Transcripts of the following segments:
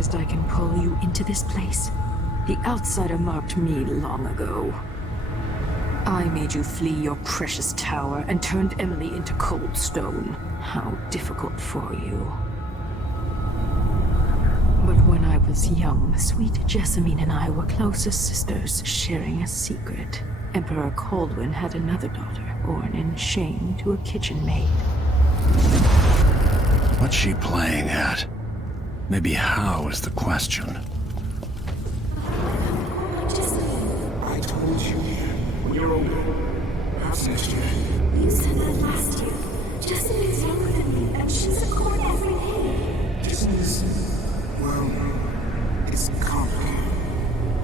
realized I can pull you into this place? The outsider marked me long ago. I made you flee your precious tower and turned Emily into cold stone. How difficult for you. But when I was young, sweet Jessamine and I were close as sisters, sharing a secret. Emperor Kaldwin had another daughter, born in shame to a kitchen maid. What's she playing at? Maybe how is the question. I told you, when you're older, perhaps next year. You said that last year. Jessamine's younger than me, and she's a court every day. Jessamine, well, it's complicated.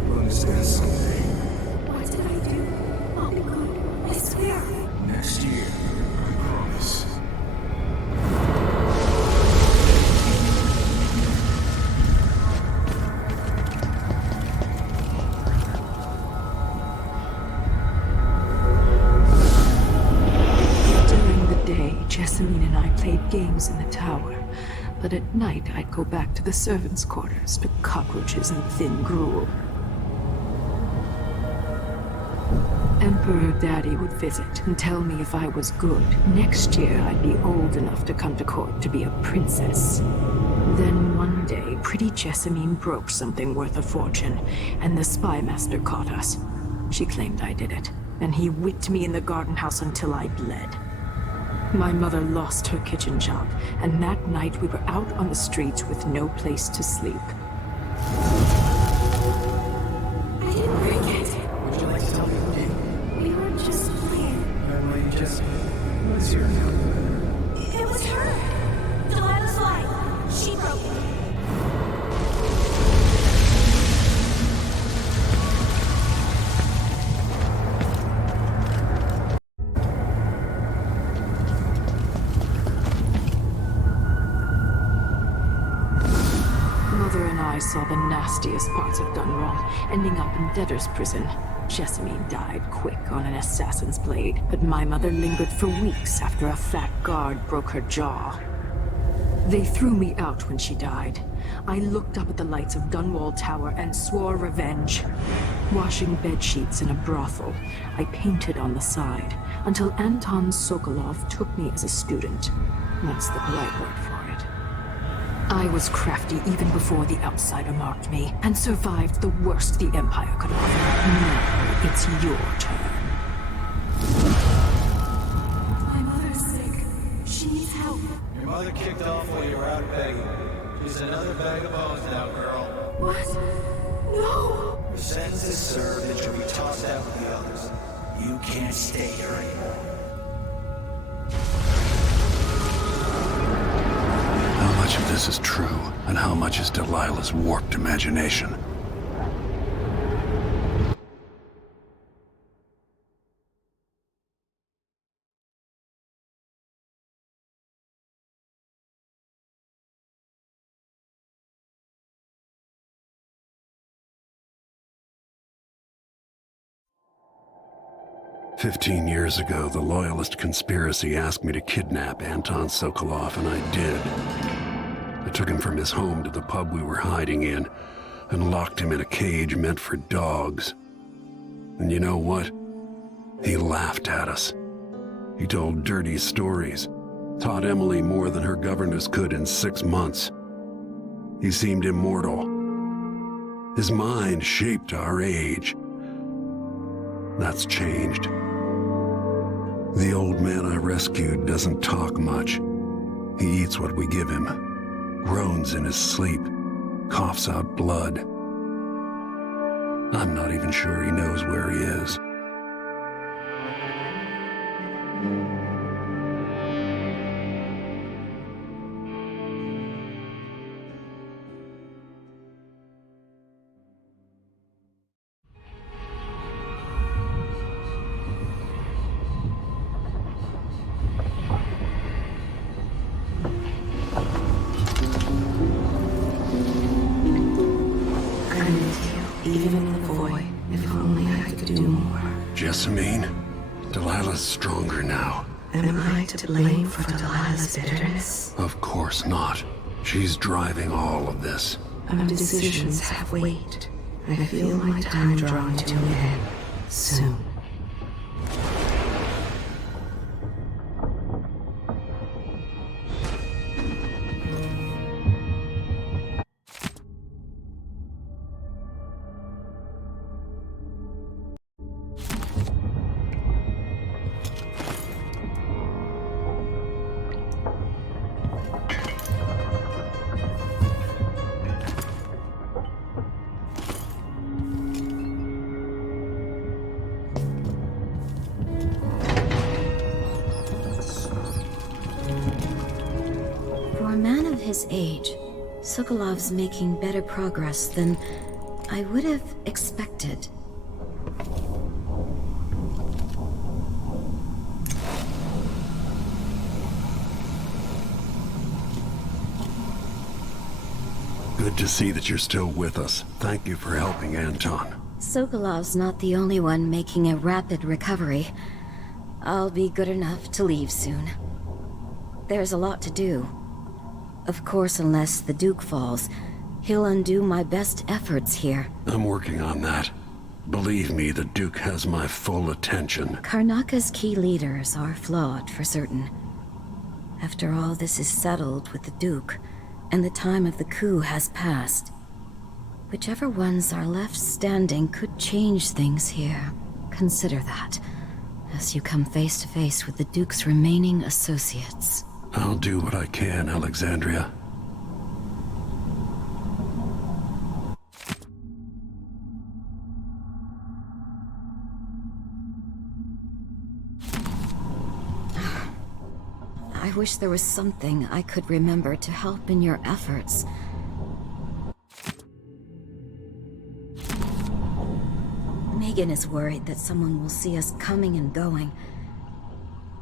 You'll understand someday. What did I do? I'll be good. I swear. Next year, I promise. Jessamine and I played games in the tower, but at night I'd go back to the servants' quarters to cockroaches and thin gruel. Emperor Daddy would visit and tell me if I was good. Next year I'd be old enough to come to court to be a princess. Then one day, pretty Jessamine broke something worth a fortune, and the spy master caught us. She claimed I did it, and he whipped me in the garden house until I bled. My mother lost her kitchen job, and that night we were out on the streets with no place to sleep. I didn't break it. Would you like to tell me who did? We were just playing. Emily, Jessamine, what's your name? It was her. Delilah's light. She broke it. I saw the nastiest parts of Dunwall, ending up in debtor's prison. Jessamine died quick on an assassin's blade, but my mother lingered for weeks after a fat guard broke her jaw. They threw me out when she died. I looked up at the lights of Dunwall Tower and swore revenge. Washing bedsheets in a brothel, I painted on the side, until Anton Sokolov took me as a student. That's the polite word for it. I was crafty even before the outsider marked me, and survived the worst the Empire could offer. Now it's your turn. My mother's sick. She needs help. Your mother kicked off while you were out begging. She's another bag of bones now, girl. What? No! Your sentence is served and she'll be tossed out with the others. You can't stay here anymore. How much of this is true, and how much is Delilah's warped imagination? "15 years ago, the Loyalist conspiracy asked me to kidnap Anton Sokolov, and I did. I took him from his home to the pub we were hiding in, and locked him in a cage meant for dogs. And you know what? He laughed at us. He told dirty stories, taught Emily more than her governess could in 6 months. He seemed immortal. His mind shaped our age. That's changed. The old man I rescued doesn't talk much. He eats what we give him, groans in his sleep, coughs out blood. I'm not even sure he knows where he is." Even in the void, if only I could do more. Jessamine, Delilah's stronger now. Am I to blame for Delilah's bitterness? Of course not. She's driving all of this. Our decisions have weight. I feel my time drawing to an end soon. His age, Sokolov's making better progress than I would have expected. Good to see that you're still with us. Thank you for helping Anton. Sokolov's not the only one making a rapid recovery. I'll be good enough to leave soon. There's a lot to do. Of course, unless the Duke falls, he'll undo my best efforts here. I'm working on that. Believe me, the Duke has my full attention. Karnaka's key leaders are flawed, for certain. After all this is settled with the Duke, and the time of the coup has passed, whichever ones are left standing could change things here. Consider that, as you come face to face with the Duke's remaining associates. I'll do what I can, Alexandria. I wish there was something I could remember to help in your efforts. Megan is worried that someone will see us coming and going.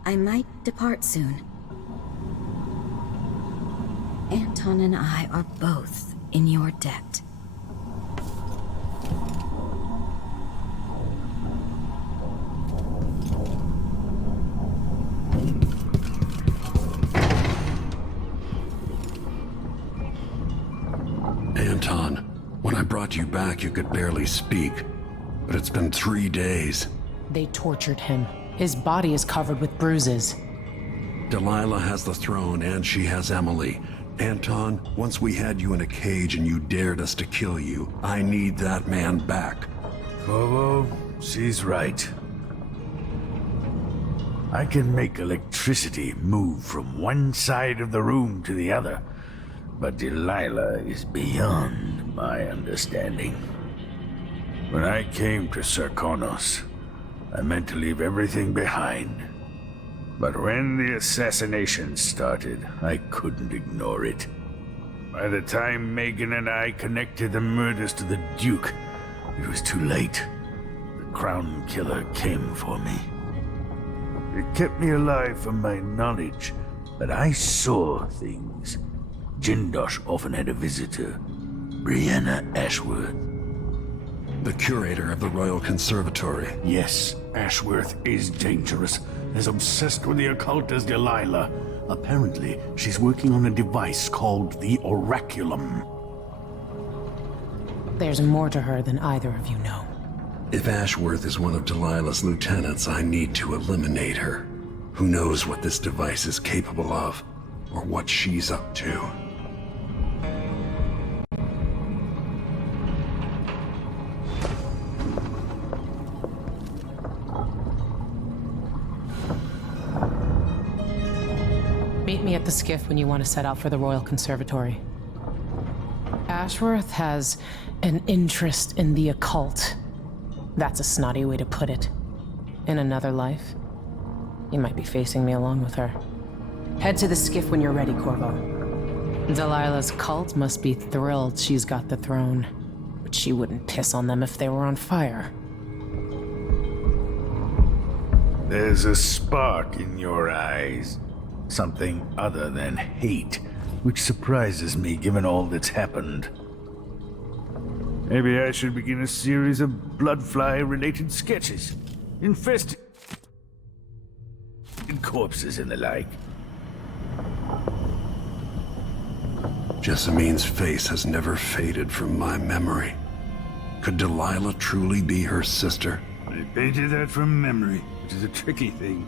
I might depart soon. Anton and I are both in your debt. Anton, when I brought you back, you could barely speak. But it's been 3 days. They tortured him. His body is covered with bruises. Delilah has the throne, and she has Emily. Anton, once we had you in a cage and you dared us to kill you, I need that man back. Corvo, she's right. I can make electricity move from one side of the room to the other, but Delilah is beyond my understanding. When I came to Sarkonos, I meant to leave everything behind. But when the assassination started, I couldn't ignore it. By the time Megan and I connected the murders to the Duke, it was too late. The Crown Killer came for me. It kept me alive from my knowledge, but I saw things. Jindosh often had a visitor, Breanna Ashworth. The curator of the Royal Conservatory. Yes, Ashworth is dangerous. As obsessed with the occult as Delilah. Apparently, she's working on a device called the Oraculum. There's more to her than either of you know. If Ashworth is one of Delilah's lieutenants, I need to eliminate her. Who knows what this device is capable of, or what she's up to. Meet me at the skiff when you want to set out for the Royal Conservatory. Ashworth has an interest in the occult. That's a snotty way to put it. In another life, you might be facing me along with her. Head to the skiff when you're ready, Corvo. Delilah's cult must be thrilled she's got the throne, but she wouldn't piss on them if they were on fire. There's a spark in your eyes. Something other than hate, which surprises me given all that's happened. Maybe I should begin a series of bloodfly-related sketches. Infested corpses and the like. Jessamine's face has never faded from my memory. Could Delilah truly be her sister? I painted that from memory, which is a tricky thing.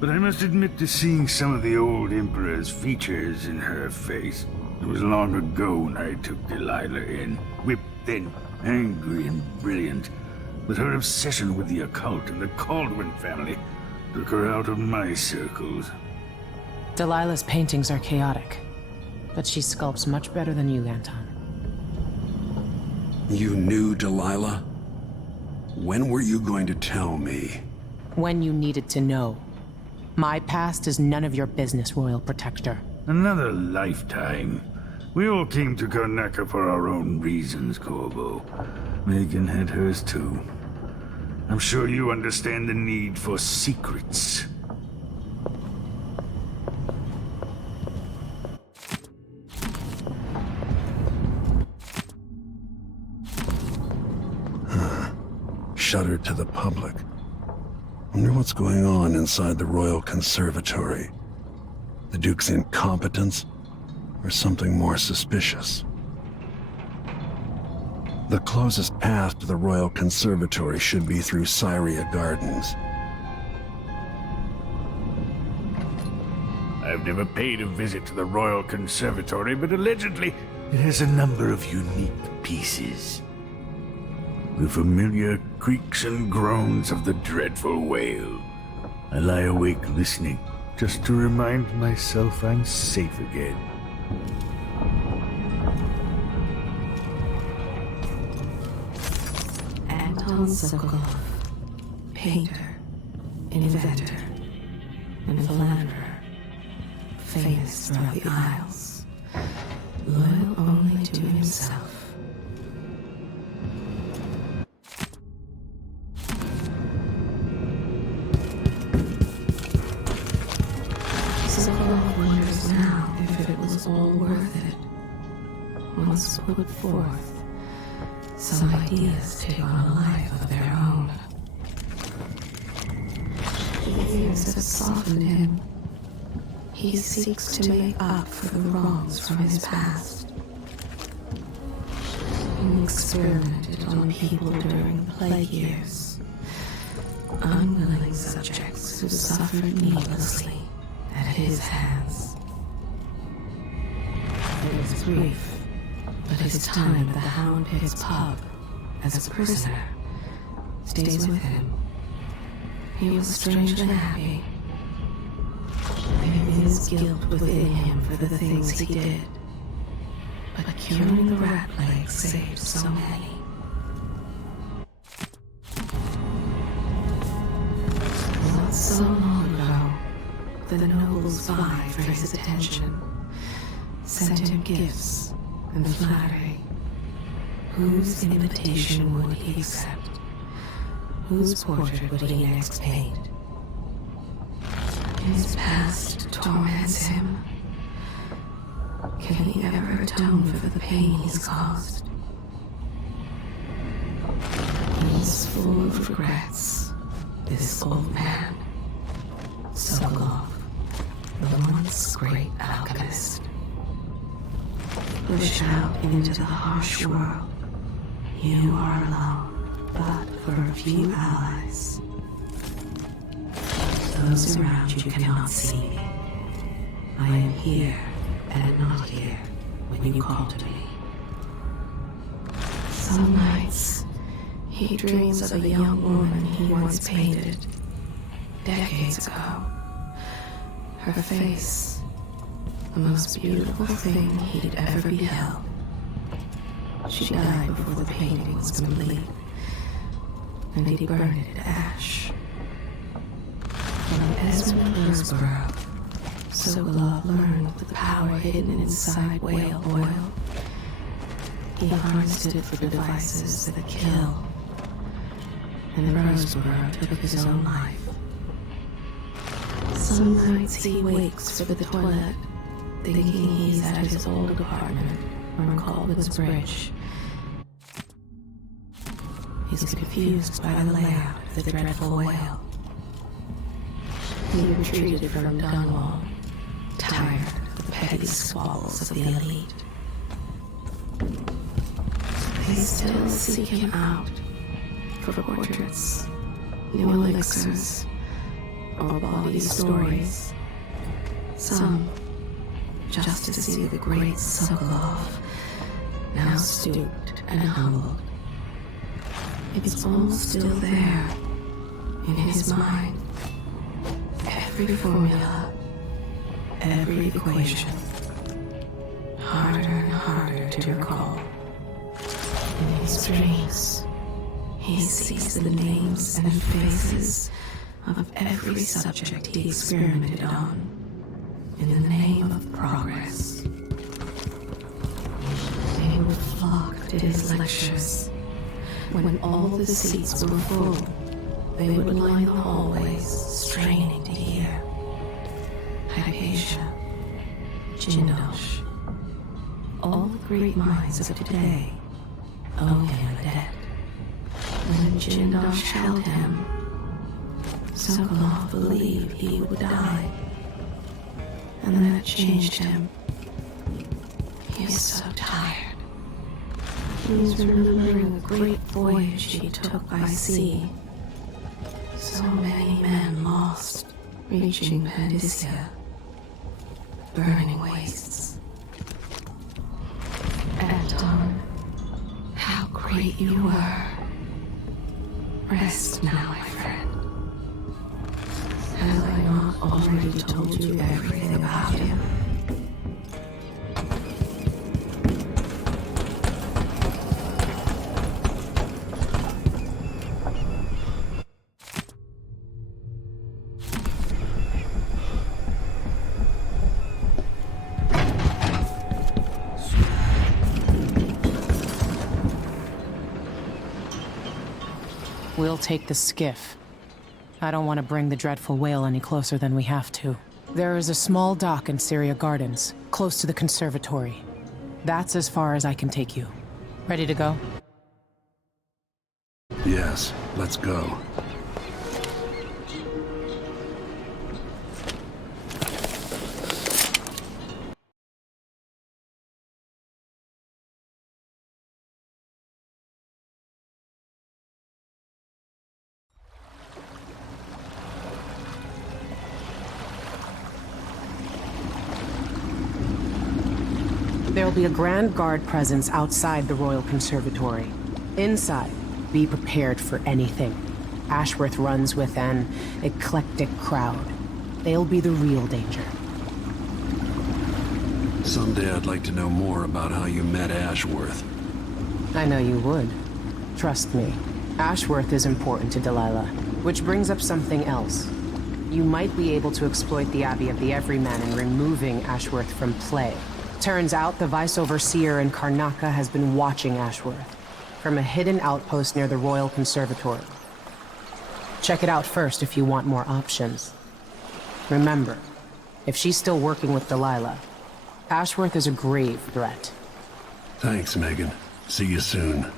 But I must admit to seeing some of the old Emperor's features in her face. It was long ago when I took Delilah in, whipped then, angry and brilliant. But her obsession with the occult and the Caldwin family took her out of my circles. Delilah's paintings are chaotic, but she sculpts much better than you, Anton. You knew Delilah? When were you going to tell me? When you needed to know. My past is none of your business, Royal Protector. Another lifetime. We all came to Karnaca for our own reasons, Corvo. Megan had hers too. I'm sure you understand the need for secrets. Shuttered to the public. Wonder what's going on inside the Royal Conservatory. The Duke's incompetence, or something more suspicious? The closest path to the Royal Conservatory should be through Syria Gardens. I've never paid a visit to the Royal Conservatory, but allegedly it has a number of unique pieces. The familiar creaks and groans of the dreadful whale. I lie awake listening, just to remind myself I'm safe again. Anton Sokolov, painter, inventor, and philanderer, famous throughout the Isles, loyal only to himself. Sokolov wonders now if it was all worth it. Once put forth, some ideas take on a life of their own. The years have softened him. He seeks to make up for the wrongs from his past. He experimented on people during the plague years. Unwilling subjects who suffered needlessly at his hands. There is grief, but his time at the Hound Pit's pub as a prisoner stays with him. He was strangely happy. There is guilt within him for the things he did, but curing the rat plague saved so many. Not so long ago, the nobles vied for his attention, sent him gifts and flattery. Whose invitation would he accept? Whose portrait would he next paint? His past torments him. Can he ever atone for the pain he's caused? He's full of regrets, this old man. Sokolov, the once great alchemist. Pushed out into the harsh world, you are alone, but for a few allies. Those around you cannot see me. I am here and not here when you call to me. Some nights, he dreams of a young woman he once painted, decades ago. Her face, the most beautiful thing he'd ever beheld. She died before the painting was complete, and he burned it to ash. From Esmond Hillsborough, Sokolov learned the power hidden inside whale oil. He harnessed it for devices that kill, and Roseborough took his own life. Some nights he wakes for the toilet, thinking he's at his old apartment on Caldwell's Bridge. He's confused by the layout of the dreadful whale. He retreated from Dunwall, tired of the petty squabbles of the elite. They still seek him out for portraits, new elixirs, or body stories. Some just to see the great Sokolov, now stooped and humbled. It's all still there, in his mind. Every formula, every equation, harder and harder to recall. In his dreams, he sees the names and faces of every subject he experimented on, in the name of progress. They would flock to his lectures. When all the seats were full, they would line the hallways, straining to hear. Hypatia, Jindosh, all the great minds of today owe him a debt. When Jindosh held him, Sokolov believed he would die. And that changed him. He is so tired. He's remembering the great voyage he took by sea. So many men lost, reaching Pandyssia. Burning wastes. Anton, how great you were. Rest now, my friend. Have I not already told you everything about him? We'll take the skiff. I don't want to bring the dreadful whale any closer than we have to. There is a small dock in Syria Gardens, close to the conservatory. That's as far as I can take you. Ready to go? Yes, let's go. There'll be a Grand Guard presence outside the Royal Conservatory. Inside, be prepared for anything. Ashworth runs with an eclectic crowd. They'll be the real danger. Someday I'd like to know more about how you met Ashworth. I know you would. Trust me. Ashworth is important to Delilah. Which brings up something else. You might be able to exploit the Abbey of the Everyman in removing Ashworth from play. Turns out the Vice-Overseer in Karnaca has been watching Ashworth from a hidden outpost near the Royal Conservatory. Check it out first if you want more options. Remember, if she's still working with Delilah, Ashworth is a grave threat. Thanks, Megan. See you soon.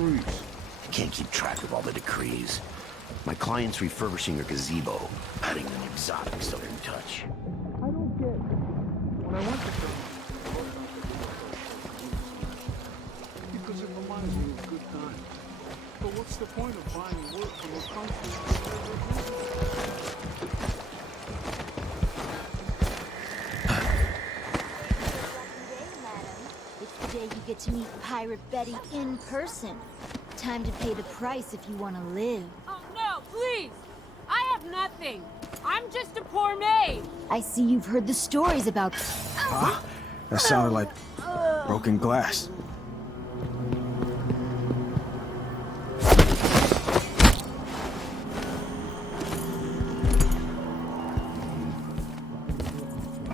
I can't keep track of all the decrees. My client's refurbishing a gazebo, adding an exotic southern touch. I don't get it. When I went to because it reminds me of good times. But what's the point of buying work from a country It's the day you get to meet Pirate Betty in person. Time to pay the price if you want to live. Oh no, please! I have nothing. I'm just a poor maid. I see you've heard the stories about... Huh? That sounded like broken glass.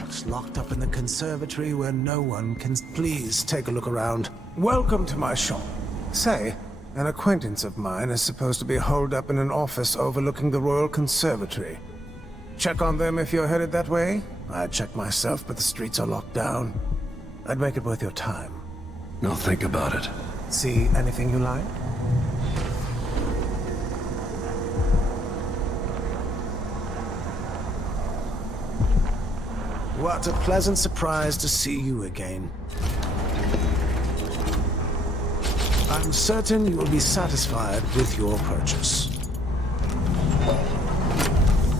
It's locked up in the conservatory where no one can... Please take a look around. Welcome to my shop. Say, an acquaintance of mine is supposed to be holed up in an office overlooking the Royal Conservatory. check on them if you're headed that way? I'd check myself, but the streets are locked down. I'd make it worth your time. I'll think about it. See anything you like? What a pleasant surprise to see you again. I'm certain you will be satisfied with your purchase.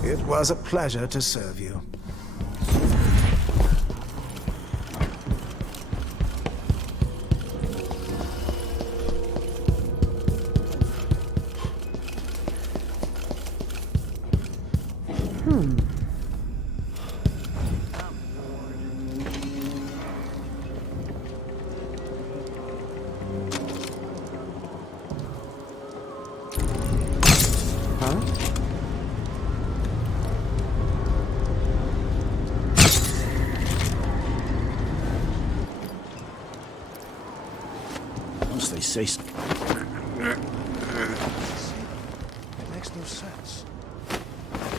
It was a pleasure to serve you. They say It makes no sense.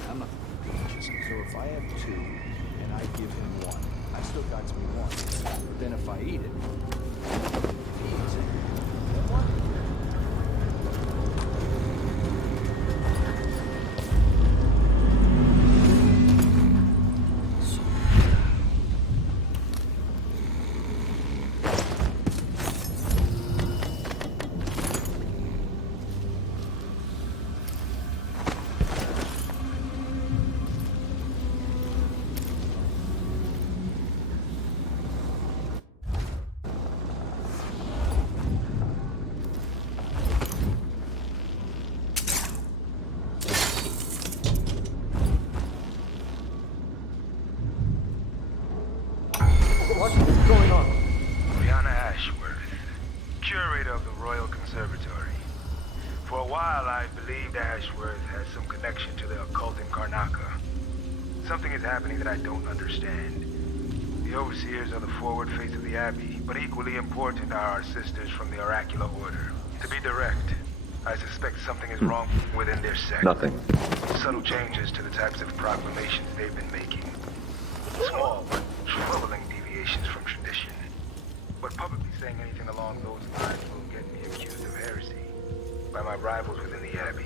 I'm not religious, so if I have two and I give him one, I still got me one. But then if I eat it, he eats it. Then what? What's going on? Breanna Ashworth, curator of the Royal Conservatory. For a while, I believed Ashworth has some connection to the occult in Karnaca. Something is happening that I don't understand. The overseers are the forward face of the Abbey, but equally important are our sisters from the Oracular Order. To be direct, I suspect something is wrong within their sect. Nothing. Subtle changes to the types of proclamations they've been making. Small, but troubling deviations from tradition. But publicly saying anything along those lines will get me accused of heresy by my rivals within the Abbey.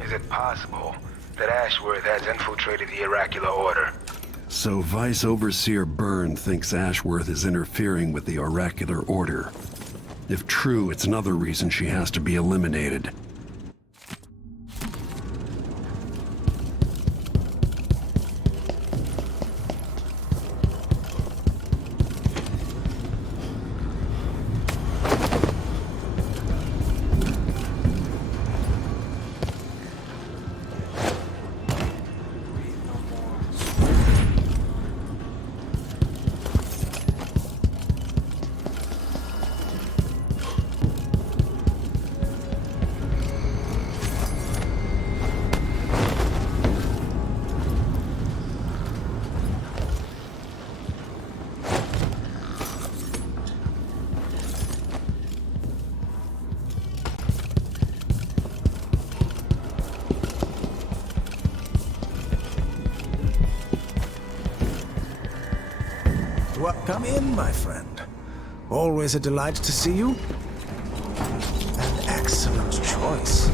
Is it possible that Ashworth has infiltrated the Oracular Order? So Vice Overseer Byrne thinks Ashworth is interfering with the Oracular Order. If true, it's another reason she has to be eliminated. Come in, my friend. Always a delight to see you. An excellent choice.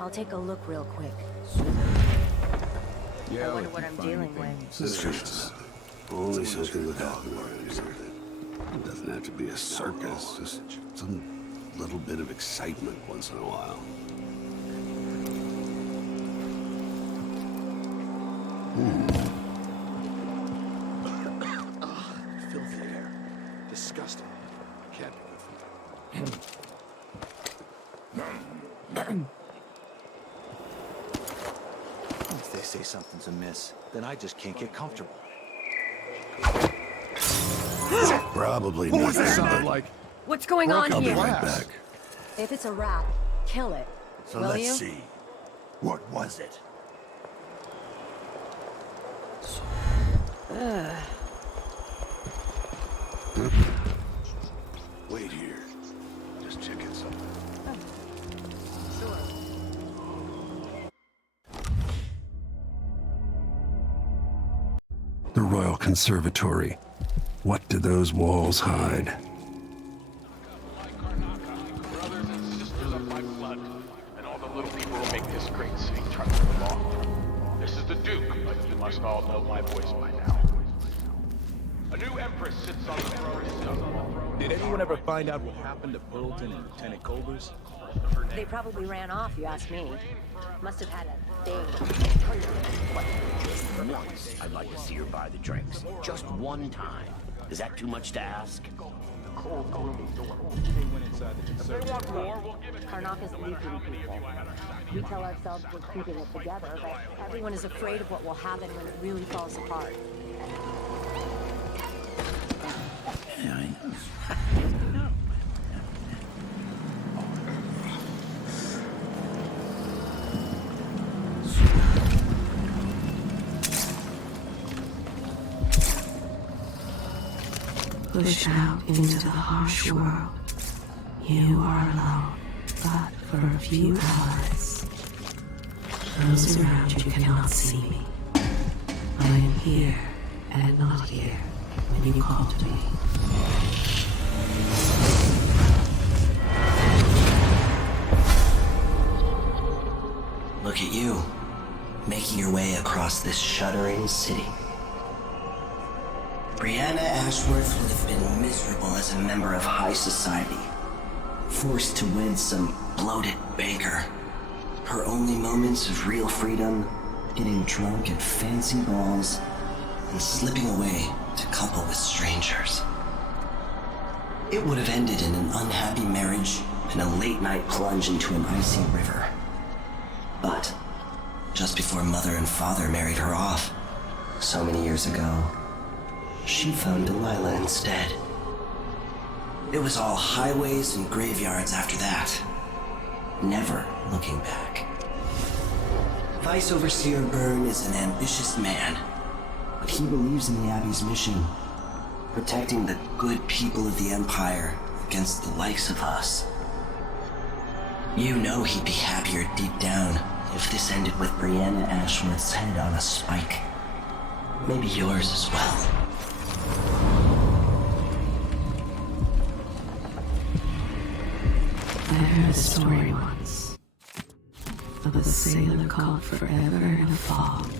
I'll take a look real quick. Yeah, I wonder what I'm dealing with. This is only something would happen around here. It doesn't have to be a circus, just some little bit of excitement once in a while. Filthy air. If they say something's amiss, then I just can't get comfortable. Probably What not. was that sound like? What's going on I'll be here? right back. If it's a rat, kill it. So Will let's you? see. What was it? Wait here. Just checking something. The Royal Conservatory. What do those walls hide? Brothers and sisters of my blood, and all the little people who make this great city trust the law. This is the Duke, but you must all know my voice by now. A new empress sits on the throne. Did anyone ever find out what happened to Burleton and Lieutenant Colbers? They probably ran off, you ask me. Must have had a thing. Once, I'd like to see her buy the drinks. Just one time. Is that too much to ask? Karnaka's leaking people. We tell ourselves we're keeping it together, but everyone is afraid of what will happen when it really falls apart. Yeah, I know. Pushed out into the harsh world. You are alone, but for a few hours. Those around you cannot see me. I am here and not here when you call to me. Look at you, making your way across this shuddering city. Breanna Ashworth would have been miserable as a member of high society, forced to wed some bloated banker. Her only moments of real freedom, getting drunk at fancy balls, and slipping away to couple with strangers. It would have ended in an unhappy marriage and a late-night plunge into an icy river. But just before Mother and Father married her off, so many years ago, she found Delilah instead. It was all highways and graveyards after that, never looking back. Vice Overseer Byrne is an ambitious man, but he believes in the Abbey's mission, protecting the good people of the Empire against the likes of us. You know he'd be happier deep down if this ended with Breanna Ashworth's head on a spike. Maybe yours as well. I heard a story once of a sailor caught forever in a fog.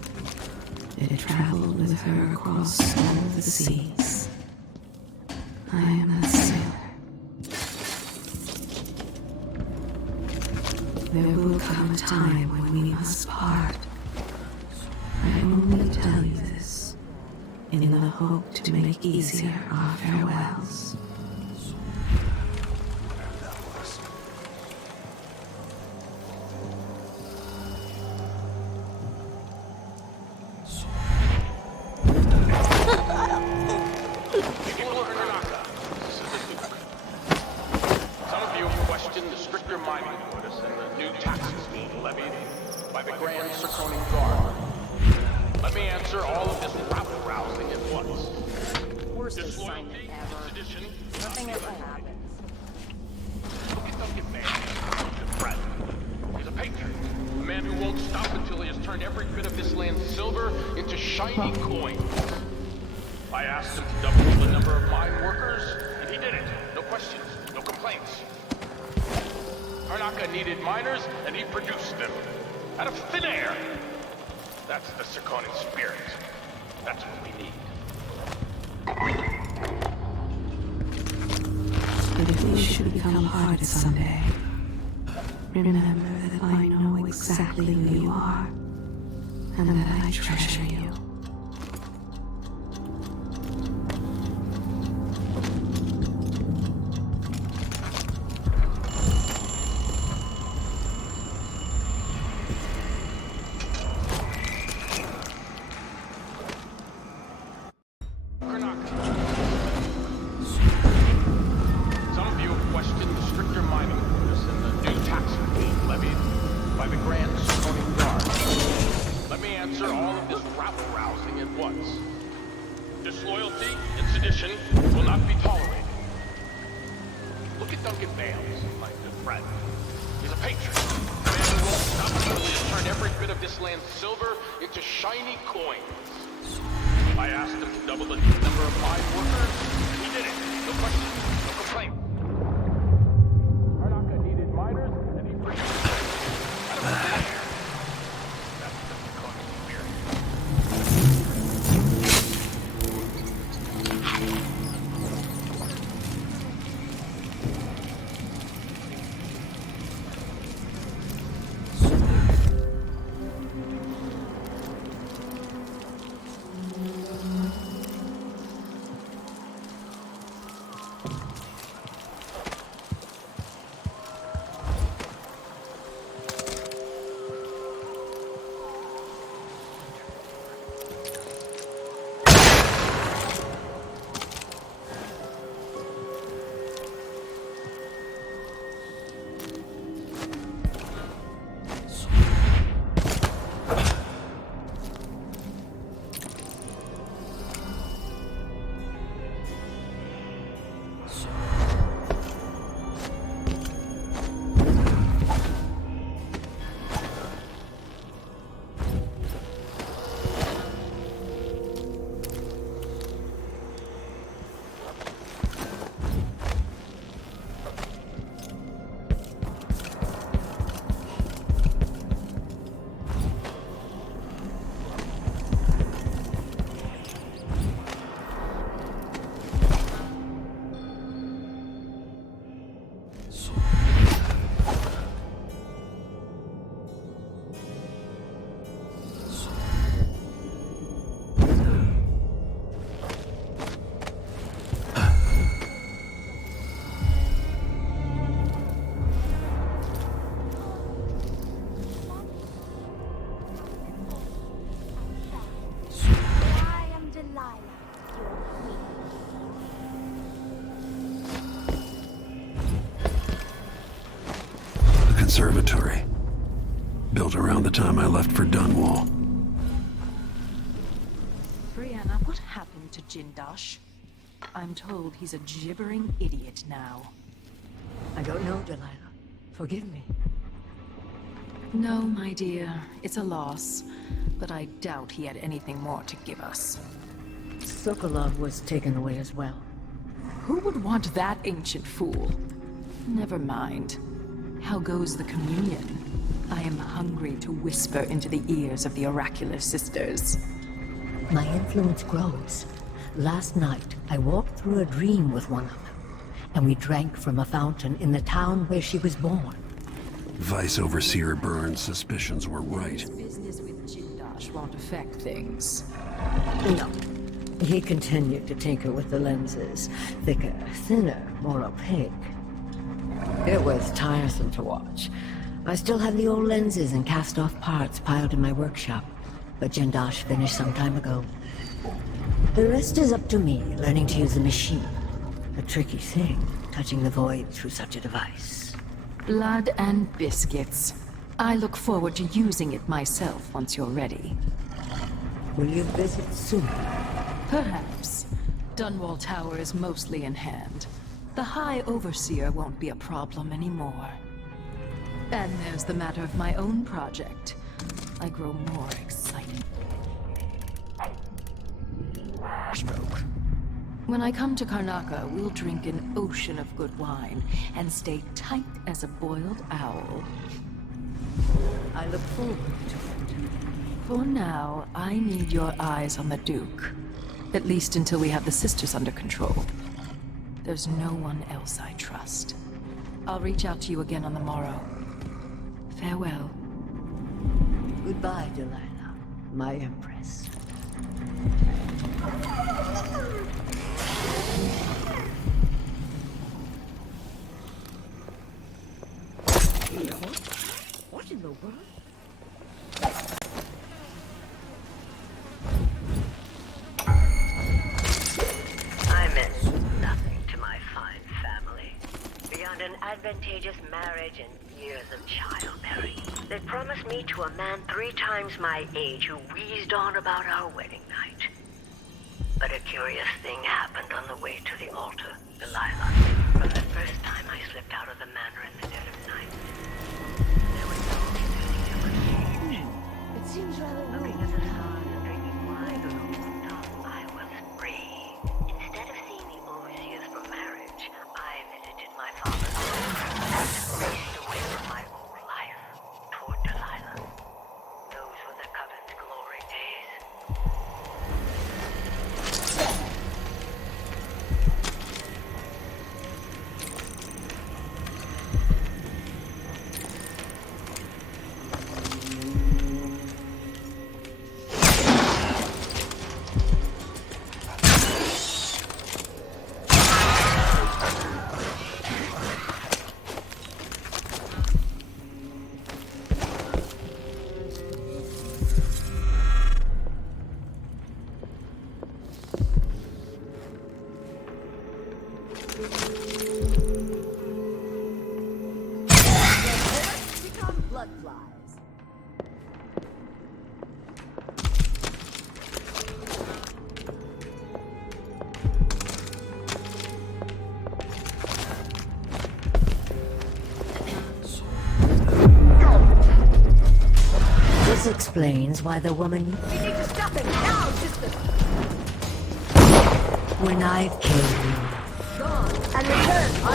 It traveled with her across all the seas. I am that sailor. There will come a time when we must part. I only tell you this in the hope to make easier our farewells. Someday, remember that I know exactly who you are, and that I treasure you. answer all of this rabble-rousing at once. Disloyalty and sedition will not be tolerated. Look at Duncan Bales, my good friend. He's a patriot. A man who will absolutely turn every bit of this land's silver into shiny coins. I asked him to double the number of mine workers. He did it. No question. No complaint. Karnaka needed miners, and he produced them. I don't know. That's the closest spirit. Conservatory. Built around the time I left for Dunwall. Breanna, what happened to Jindosh? I'm told he's a gibbering idiot now. I don't know, Delilah. Forgive me. No, my dear. It's a loss. But I doubt he had anything more to give us. Sokolov was taken away as well. Who would want that ancient fool? Never mind. How goes the communion? I am hungry to whisper into the ears of the oracular sisters. My influence grows. Last night, I walked through a dream with one of them, and we drank from a fountain in the town where she was born. Vice Overseer Burns' suspicions were right. Business with Jindosh won't affect things. No. He continued to tinker with the lenses. Thicker, thinner, more opaque. It was tiresome to watch. I still have the old lenses and cast-off parts piled in my workshop, but Jindosh finished some time ago. The rest is up to me, learning to use the machine. A tricky thing, touching the void through such a device. Blood and biscuits. I look forward to using it myself once you're ready. Will you visit soon? Perhaps. Dunwall Tower is mostly in hand. The High Overseer won't be a problem anymore. And there's the matter of my own project. I grow more excited. Stroke. When I come to Karnaka, we'll drink an ocean of good wine and stay tight as a boiled owl. I look forward to it. For now, I need your eyes on the Duke. At least until we have the sisters under control. There's no one else I trust. I'll reach out to you again on the morrow. Farewell. Goodbye, Delilah, my empress. What in the world? I meant nothing to my fine family, beyond an advantageous marriage and years of childbearing. They promised me to a man 3 times my age who wheezed on about our wedding night. But a curious thing happened on the way to the altar, Delilah. From the first time I slipped out of the manor in the dead of night, there was no change. It seems rather Looking at the stars and drinking wine alone, I was free. Instead of seeing the overseers for marriage, I visited my father's and raced away from my old life toward Delilah. Those were the Coven's glory days. become blood flies. This explains why the woman... We need to stop him now, sister. When I've killed you, Gone and return. I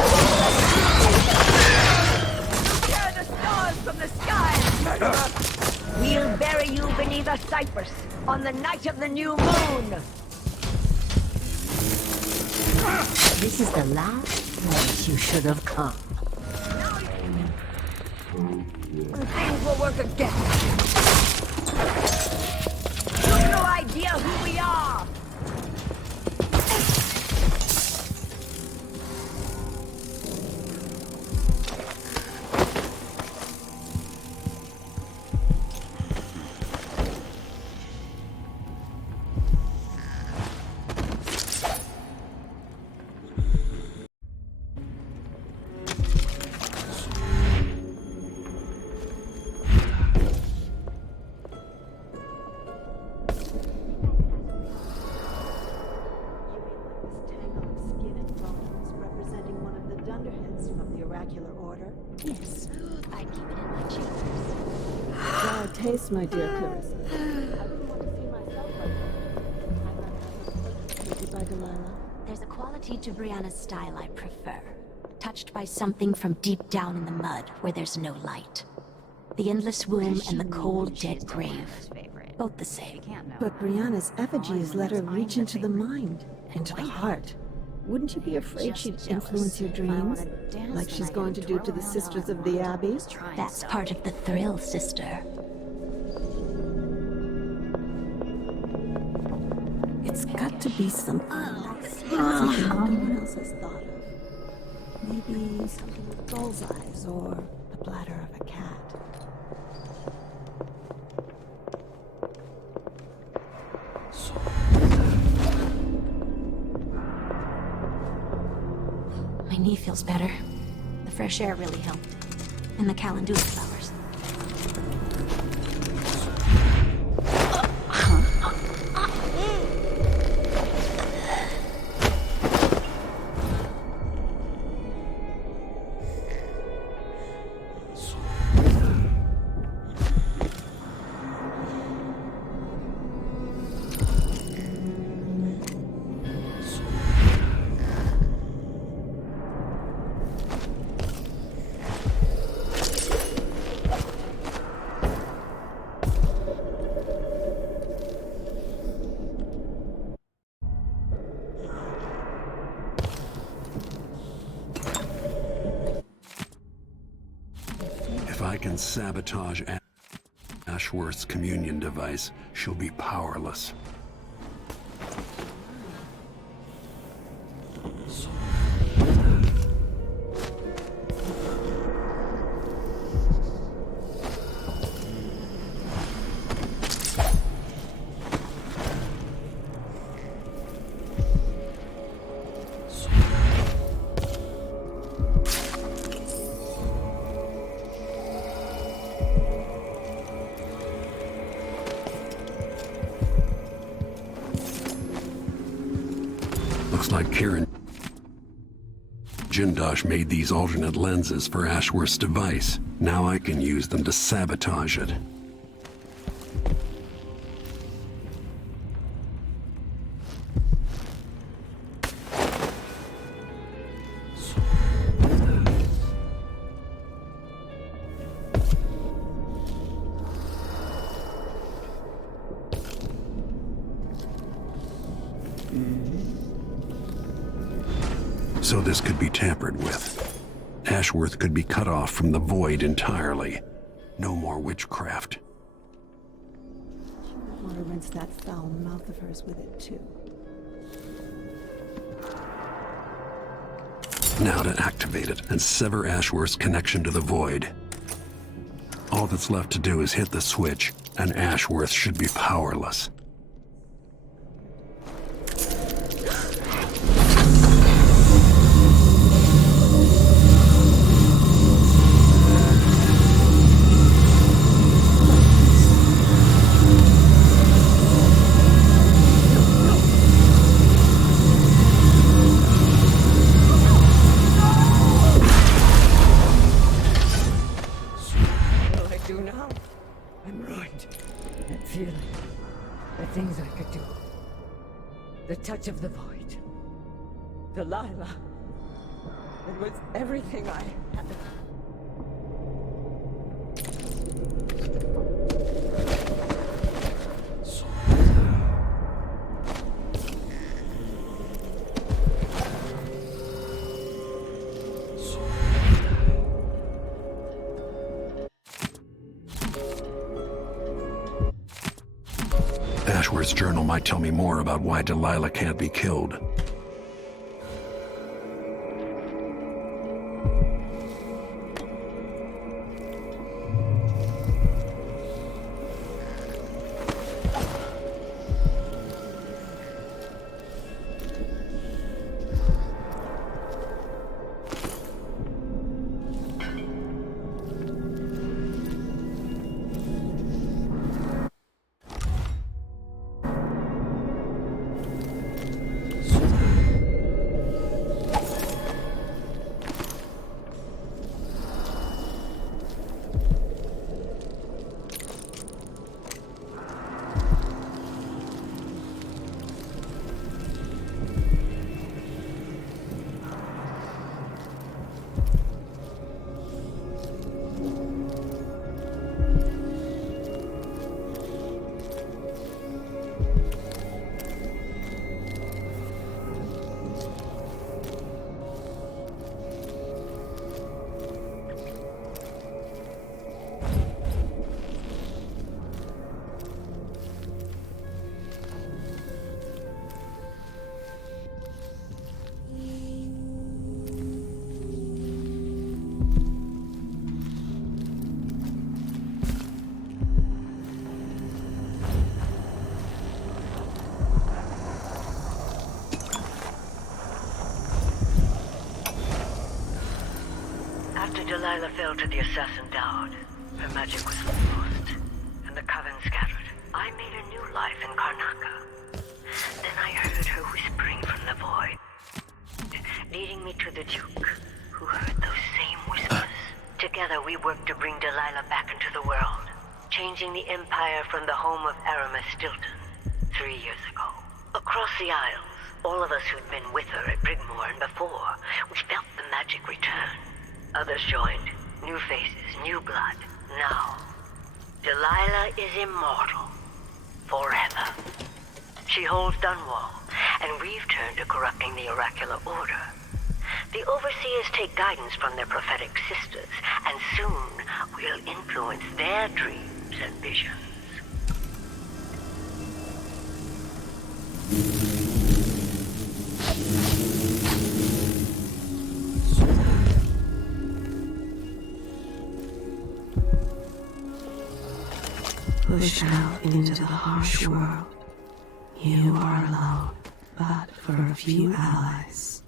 will tear the stars from the sky. we'll bury you beneath a cypress on the night of the new moon. This is the last place you should have come. Things will work against us. You've no idea who we are. Yes, I'd keep it in my chambers. Dry taste, my dear Clarissa. I wouldn't want to see myself like that. By Delilah. There's a quality to Breanna's style I prefer. Touched by something from deep down in the mud where there's no light. The endless womb and the cold, dead grave. Both the same. But Breanna's effigies let her reach into the mind, into the heart. Wouldn't you be afraid she'd influence your dreams? Like she's going to do to the Sisters of the Abbey? That's part of the thrill, sister. It's got to be something. Something no one else has thought of. Maybe something with bull's eyes or the bladder of a cat. My knee feels better. The fresh air really helped. And the calendula flowers. If I can sabotage Ashworth's communion device, she'll be powerless. Looks like Karen Jindosh made these alternate lenses for Ashworth's device. Now I can use them to sabotage it. So this could be tampered with. Ashworth could be cut off from the void entirely. No more witchcraft. I want to rinse that foul mouth of hers with it, too. Now to activate it and sever Ashworth's connection to the void. All that's left to do is hit the switch, and Ashworth should be powerless. Touch of the void. Delilah. It was everything I had. Ashworth's journal might tell me more about why Delilah can't be killed. After Delilah fell to the assassin Dowd, her magic was lost, and the coven scattered. I made a new life in Karnaca. Then I heard her whispering from the void, leading me to the Duke, who heard those same whispers. Together we worked to bring Delilah back into the world, changing the Empire from the home of Aramis Stilton 3 years ago. Across the Isles, all of us who'd been with her at Brigmore and before, we felt the magic return. Others joined. New faces, new blood. Now, Delilah is immortal. Forever. She holds Dunwall, and we've turned to corrupting the oracular order. The Overseers take guidance from their prophetic sisters, and soon we'll influence their dreams and visions. Pushed out into the harsh world, you are alone, but for a few allies.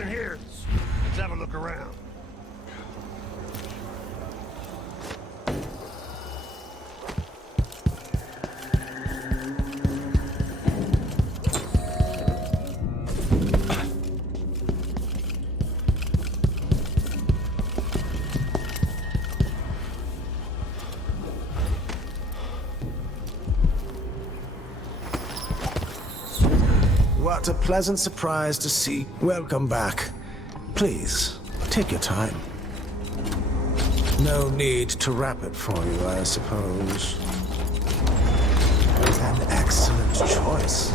nothing here. Let's have a look around. What a pleasant surprise to see. Welcome back. Please, take your time. No need to wrap it for you, I suppose. An excellent choice.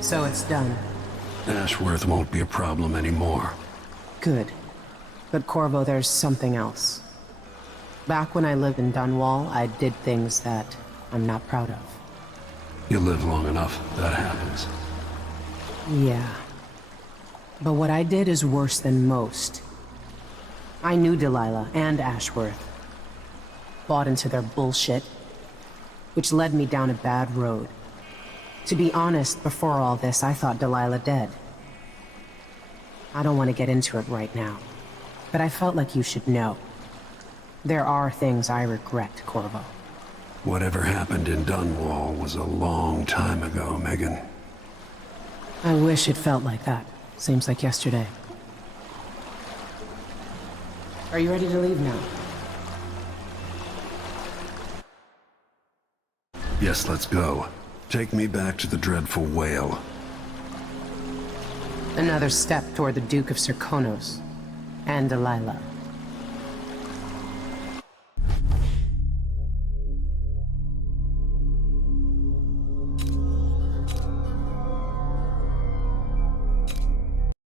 So it's done. Ashworth won't be a problem anymore. Good. But Corvo, there's something else. Back when I lived in Dunwall, I did things that I'm not proud of. You live long enough, that happens. Yeah. But what I did is worse than most. I knew Delilah and Ashworth. Bought into their bullshit, which led me down a bad road. To be honest, before all this, I thought Delilah dead. I don't want to get into it right now, but I felt like you should know. There are things I regret, Corvo. Whatever happened in Dunwall was a long time ago, Megan. I wish it felt like that. Seems like yesterday. Are you ready to leave now? Yes, let's go. Take me back to the dreadful whale. Another step toward the Duke of Serkonos and Delilah.